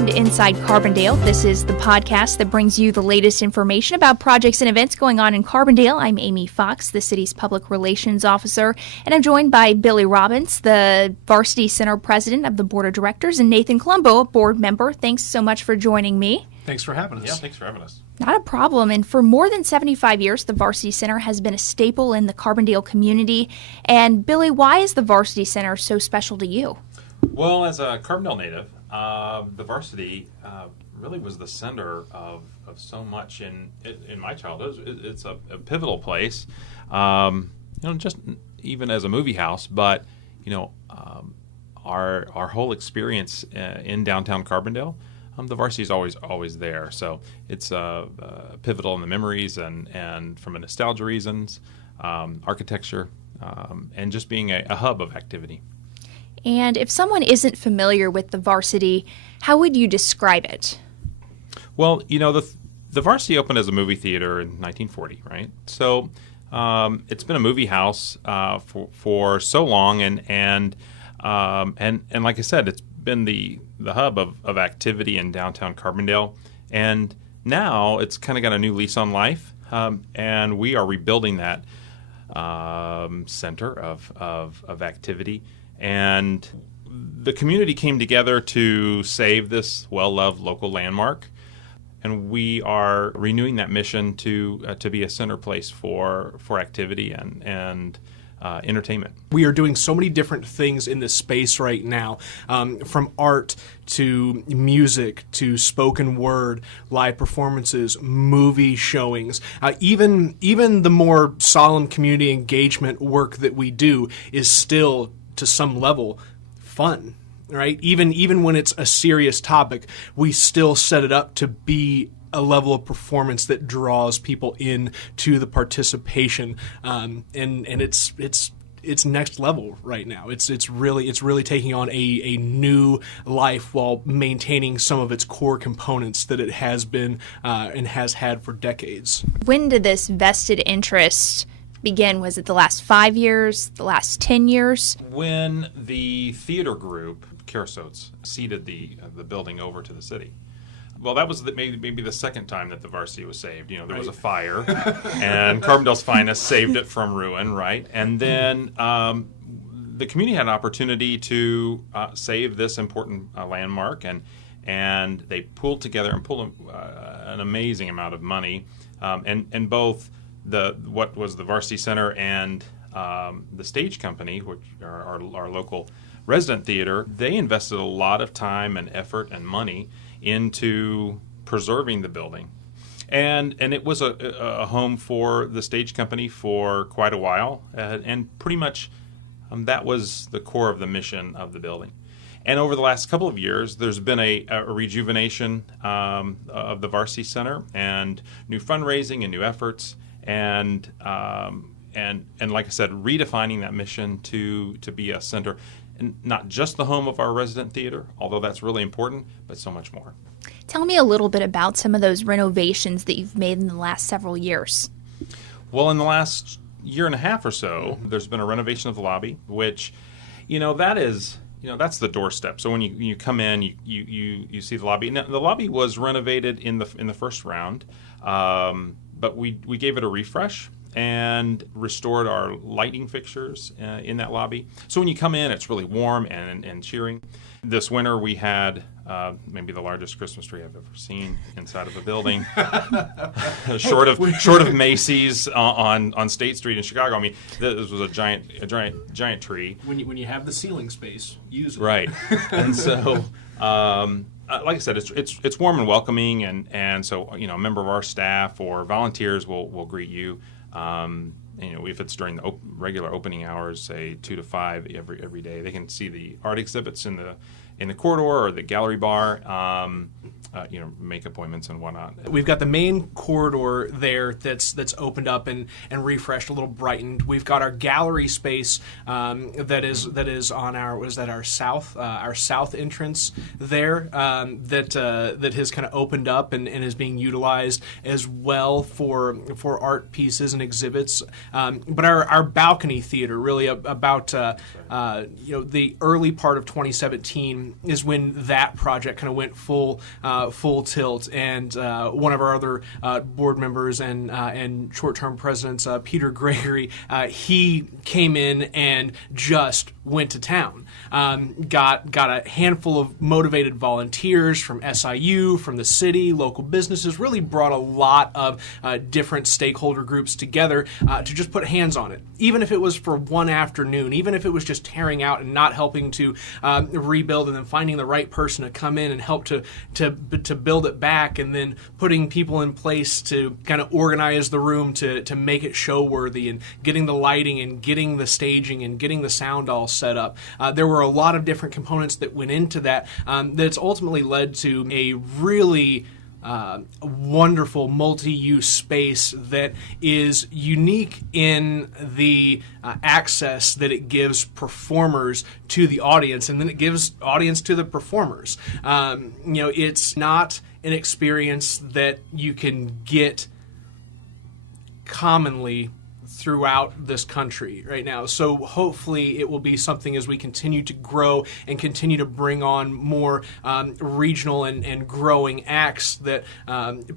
welcome to Inside Carbondale. This is the podcast that brings you the latest information about projects and events going on in Carbondale. I'm Amy Fox, the city's public relations officer, and I'm joined by Billy Robbins, the Varsity Center president of the board of directors, and Nathan Colombo, a board member. Thanks so much for joining me. Thanks for having us. Yeah, thanks for having us. Not a problem. And for more than 75 years, the Varsity Center has been a staple in the Carbondale community. And Billy, why is the Varsity Center so special to you? Well, as a Carbondale native, the Varsity really was the center of so much in my childhood. It's a pivotal place, just even as a movie house, but our whole experience in downtown Carbondale, the Varsity is always there. So it's pivotal in the memories and from a nostalgia reasons, architecture, and just being a hub of activity. And if someone isn't familiar with the Varsity, how would you describe it? Well, the Varsity opened as a movie theater in 1940, right? So it's been a movie house for so long, and like I said, it's been the hub of activity in downtown Carbondale, and now it's kind of got a new lease on life, and we are rebuilding that center of activity. And the community came together to save this well-loved local landmark, and we are renewing that mission to be a center place for activity and entertainment. We are doing so many different things in this space right now, from art to music to spoken word, live performances, movie showings. Even the more solemn community engagement work that we do is still, to some level, fun, right? Even when it's a serious topic, we still set it up to be a level of performance that draws people in to the participation, and it's next level right now. It's really taking on a new life while maintaining some of its core components that it has been and has had for decades. When did this vested interest begin? Was it the last 5 years, the last 10 years? When the theater group, Karasotes, ceded the building over to the city. Well, that was maybe the second time that the Varsity was saved. There was a fire, and Carbondale's finest saved it from ruin, right? And then the community had an opportunity to save this important landmark, and they pulled together and pulled an amazing amount of money, and both what was the Varsity Center and the stage company, which are our local resident theater, they invested a lot of time and effort and money into preserving the building. And it was a home for the stage company for quite a while, and pretty much that was the core of the mission of the building. And over the last couple of years, there's been a rejuvenation of the Varsity Center and new fundraising and new efforts, and like I said, redefining that mission to be a center, and not just the home of our resident theater, although that's really important, but so much more. Tell me a little bit about some of those renovations that you've made in the last several years. Well, in the last year and a half or so, there's been a renovation of the lobby, which, that is, that's the doorstep. So when you come in, you see the lobby. Now, the lobby was renovated in the first round, but we gave it a refresh and restored our lighting fixtures in that lobby. So when you come in, it's really warm and cheering. This winter we had maybe the largest Christmas tree I've ever seen inside of a building, short of Macy's on State Street in Chicago. I mean, this was a giant tree. When you have the ceiling space, use it. Right, and so. Like I said, it's warm and welcoming, and so a member of our staff or volunteers will greet you. If it's during the regular opening hours, say 2 to 5 every day, they can see the art exhibits in the corridor or the gallery bar. Make appointments and whatnot. We've got the main corridor there that's opened up and refreshed, a little brightened. We've got our gallery space that is on our south entrance there that has kind of opened up and is being utilized as well for art pieces and exhibits. But our balcony theater, really about the early part of 2017, is when that project kind of went full tilt. And one of our other board members and short-term presidents, Peter Gregory, he came in and just went to town. Got a handful of motivated volunteers from SIU, from the city, local businesses, really brought a lot of different stakeholder groups together to just put hands on it. Even if it was for one afternoon, even if it was just tearing out and not helping to rebuild, and then finding the right person to come in and help to build it back, and then putting people in place to kind of organize the room to make it show worthy, and getting the lighting and getting the staging and getting the sound all set up. There were a lot of different components that went into that that's ultimately led to a really wonderful multi-use space that is unique in the access that it gives performers to the audience, and then it gives audience to the performers. It's not an experience that you can get commonly throughout this country right now. So hopefully it will be something as we continue to grow and continue to bring on more regional and growing acts that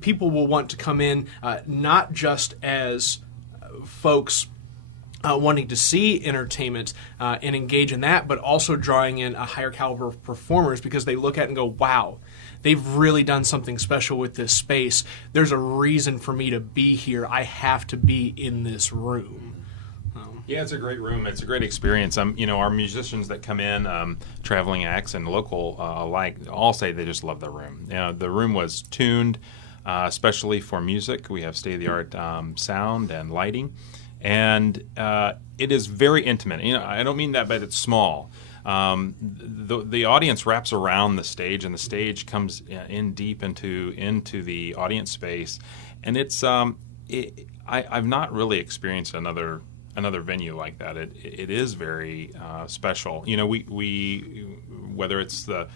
people will want to come in, not just as folks wanting to see entertainment and engage in that, but also drawing in a higher caliber of performers, because they look at it and go, wow, they've really done something special with this space. There's a reason for me to be here. I have to be in this room. Yeah, it's a great room. It's a great experience. Our musicians that come in, traveling acts and local alike, all say they just love the room. The room was tuned especially for music. We have state-of-the-art sound and lighting. And it is very intimate. I don't mean that, but it's small. The audience wraps around the stage, and the stage comes in deep into the audience space. And it's I've not really experienced another venue like that. It is very special. We whether it's a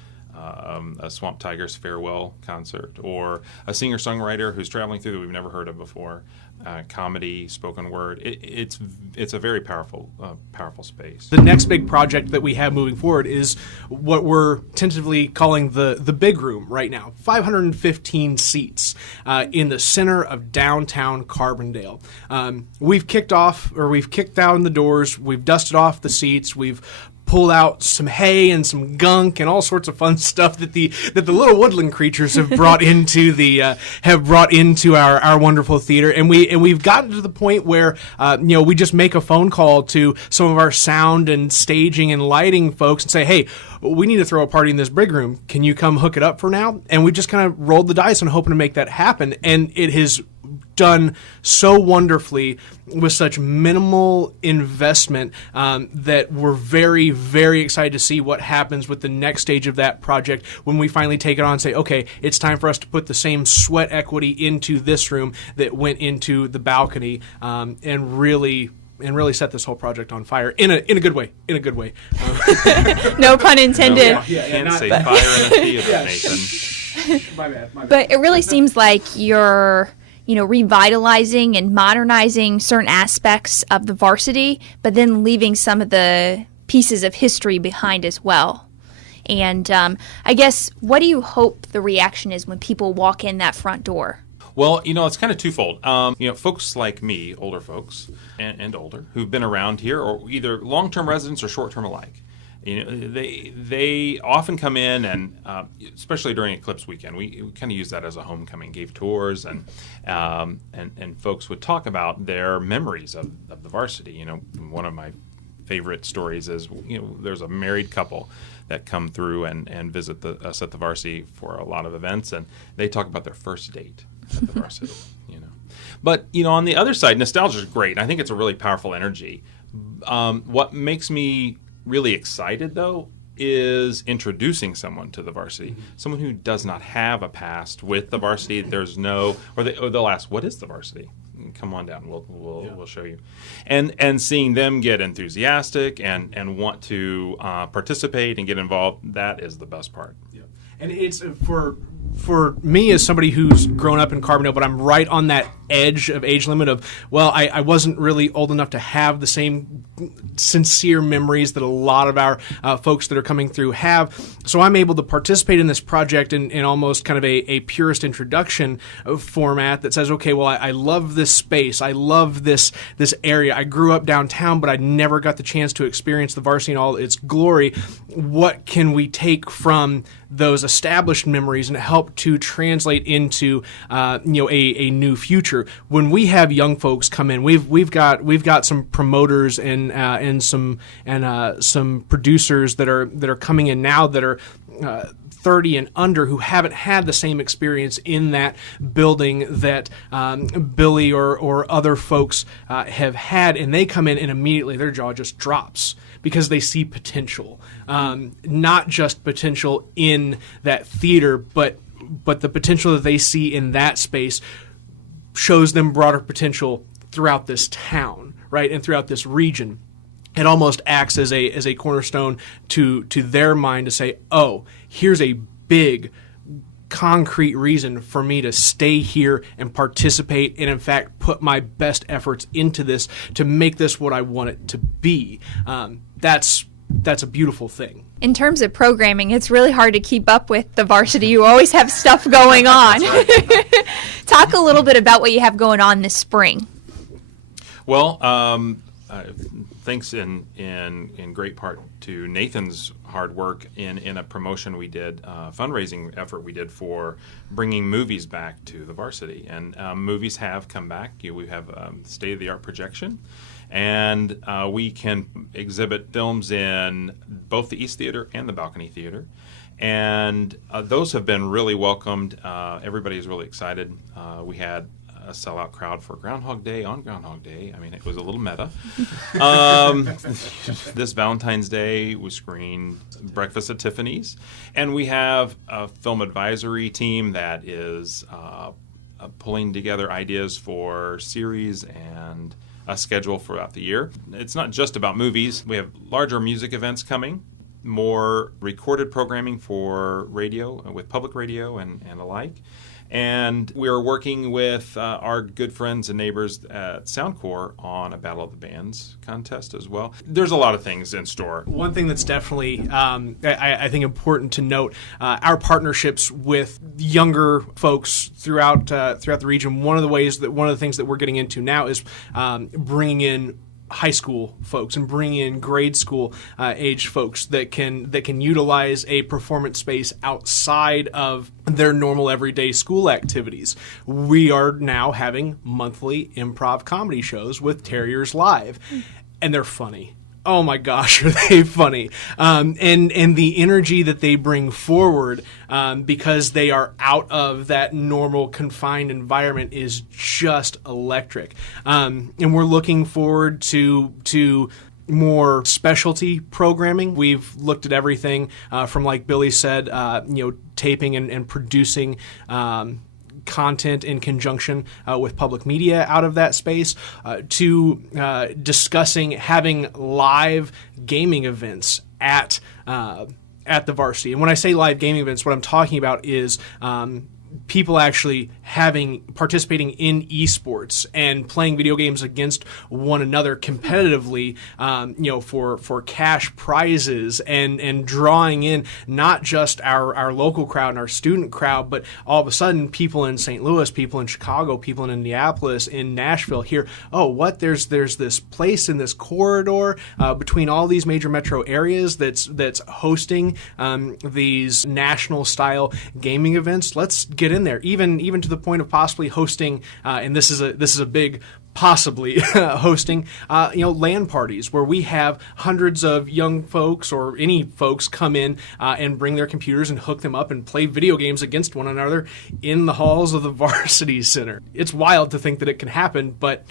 Swamp Tigers farewell concert, or a singer-songwriter who's traveling through that we've never heard of before, comedy, spoken word. It's a very powerful space. The next big project that we have moving forward is what we're tentatively calling the big room right now. 515 seats in the center of downtown Carbondale. We've kicked down the doors, we've dusted off the seats, we've pull out some hay and some gunk and all sorts of fun stuff that the little woodland creatures have brought into our wonderful theater, and we've gotten to the point where we just make a phone call to some of our sound and staging and lighting folks and say, hey, we need to throw a party in this big room. Can you come hook it up for now? And we just kind of rolled the dice on hoping to make that happen, and it has done so wonderfully with such minimal investment that we're very, very excited to see what happens with the next stage of that project when we finally take it on and say, okay, it's time for us to put the same sweat equity into this room that went into the balcony, and really set this whole project on fire in a good way. No pun intended. No, can't say fire in a theater, Nathan. My bad. But it really seems like you're revitalizing and modernizing certain aspects of the Varsity, but then leaving some of the pieces of history behind as well. And I guess, what do you hope the reaction is when people walk in that front door? Well, it's kind of twofold. Folks like me, older folks and older, who've been around here, or either long-term residents or short-term alike, they often come in, and especially during Eclipse weekend, we kind of use that as a homecoming. Gave tours, and folks would talk about their memories of the Varsity. One of my favorite stories is there's a married couple that come through and visit us at the Varsity for a lot of events, and they talk about their first date at the Varsity. But on the other side, nostalgia is great. I think it's a really powerful energy. What makes me really excited, though, is introducing someone to the Varsity, someone who does not have a past with the Varsity. They'll ask, "What is the Varsity?" Come on down, we'll show you, and seeing them get enthusiastic and want to participate and get involved. That is the best part. Yeah. And it's for me, as somebody who's grown up in Carbondale, but I'm right on that edge of age limit of, well, I wasn't really old enough to have the same sincere memories that a lot of our folks that are coming through have. So I'm able to participate in this project in almost kind of a purist introduction format that says, okay, well, I love this space. I love this area. I grew up downtown, but I never got the chance to experience the Varsity in all its glory. What can we take from those established memories and help to translate into a new future? When we have young folks come in, we've got some promoters and some producers that are coming in now that are 30 and under who haven't had the same experience in that building that Billy or other folks have had, and they come in and immediately their jaw just drops because they see potential, not just potential in that theater, but the potential that they see in that space shows them broader potential throughout this town, right, and throughout this region. It almost acts as a cornerstone to their mind to say, oh, here's a big concrete reason for me to stay here and participate and, in fact, put my best efforts into this to make this what I want it to be. That's a beautiful thing. In terms of programming, it's really hard to keep up with the Varsity. You always have stuff going on. Talk a little bit about what you have going on this spring. Well, thanks in great part to Nathan's hard work in a promotion we did, fundraising effort we did for bringing movies back to the Varsity. And movies have come back. We have state-of-the-art projection. And we can exhibit films in both the East Theater and the Balcony Theater. And those have been really welcomed. Everybody is really excited. We had a sellout crowd for Groundhog Day on Groundhog Day. I mean, it was a little meta. This Valentine's Day, we screened Breakfast at Tiffany's. And we have a film advisory team that is pulling together ideas for series and a schedule throughout the year. It's not just about movies. We have larger music events coming, more recorded programming for radio, with public radio and alike. And we're working with our good friends and neighbors at Soundcore on a Battle of the Bands contest as well. There's a lot of things in store. One thing that's definitely, I think, important to note, our partnerships with younger folks throughout the region. One of the things that we're getting into now is bringing in high school folks and bring in grade school age folks that can utilize a performance space outside of their normal everyday school activities. We are now having monthly improv comedy shows with Terriers Live, and they're funny. Oh my gosh, are they funny? And the energy that they bring forward because they are out of that normal confined environment is just electric. And we're looking forward to more specialty programming. We've looked at everything from, like Billy said, taping and producing content in conjunction with public media out of that space, to discussing having live gaming events at the Varsity. And when I say live gaming events, what I'm talking about is people actually participating in esports and playing video games against one another competitively, for cash prizes and drawing in not just our local crowd and our student crowd, but all of a sudden people in St. Louis, people in Chicago, people in Indianapolis, in Nashville hear, oh, what? There's this place in this corridor between all these major metro areas that's hosting these national style gaming events. Let's get in there, even to the point of possibly hosting, and this is a big possibly hosting, LAN parties where we have hundreds of young folks or any folks come in and bring their computers and hook them up and play video games against one another in the halls of the Varsity Center. It's wild to think that it can happen, but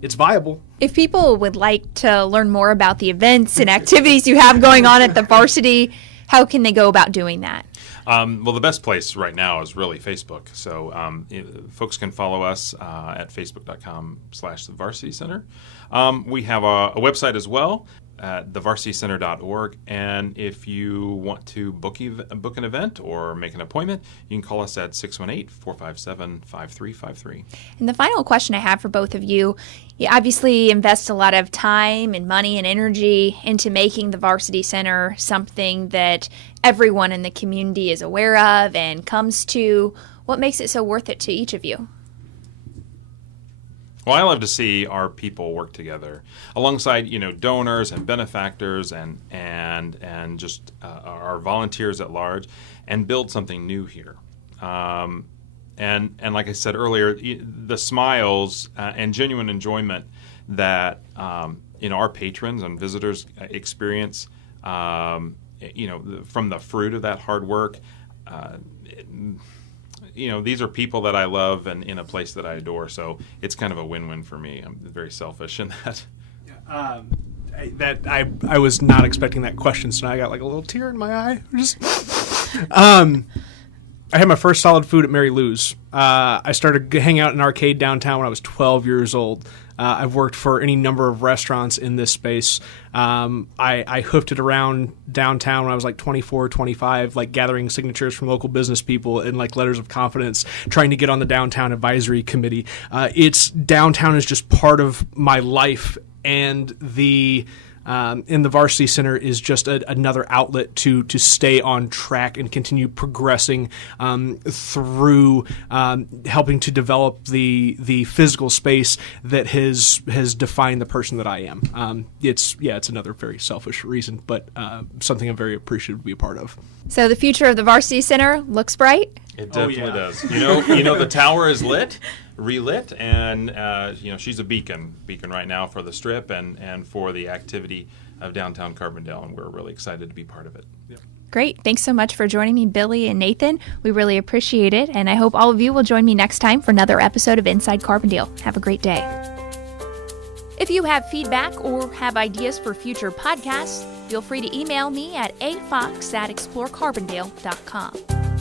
it's viable. If people would like to learn more about the events and activities you have going on at the Varsity, how can they go about doing that? Well, the best place right now is really Facebook. So folks can follow us at facebook.com/the Varsity Center. We have a website as well. at thevarsitycenter.org. And if you want to book an event or make an appointment, you can call us at 618-457-5353. And the final question I have for both of you, you obviously invest a lot of time and money and energy into making the Varsity Center something that everyone in the community is aware of and comes to. What makes it so worth it to each of you? Well, I love to see our people work together alongside, donors and benefactors and just our volunteers at large, and build something new here. And like I said earlier, the smiles and genuine enjoyment that our patrons and visitors experience, from the fruit of that hard work. These are people that I love and in a place that I adore. So it's kind of a win-win for me. I'm very selfish in that. I was not expecting that question, so now I got like a little tear in my eye. I had my first solid food at Mary Lou's. I started hanging out in an arcade downtown when I was 12 years old. I've worked for any number of restaurants in this space. I hoofed it around downtown when I was like 24, 25, like gathering signatures from local business people and like letters of confidence, trying to get on the downtown advisory committee. Downtown is just part of my life, and the Varsity Center is just another outlet to stay on track and continue progressing through helping to develop the physical space that has defined the person that I am. It's another very selfish reason, but something I'm very appreciative to be a part of. So the future of the Varsity Center looks bright? It definitely does. The tower is relit, and she's a beacon right now for the Strip and for the activity of downtown Carbondale, and we're really excited to be part of it. Yeah. Great. Thanks so much for joining me, Billy and Nathan. We really appreciate it, and I hope all of you will join me next time for another episode of Inside Carbondale. Have a great day. If you have feedback or have ideas for future podcasts, feel free to email me at afox@explorecarbondale.com.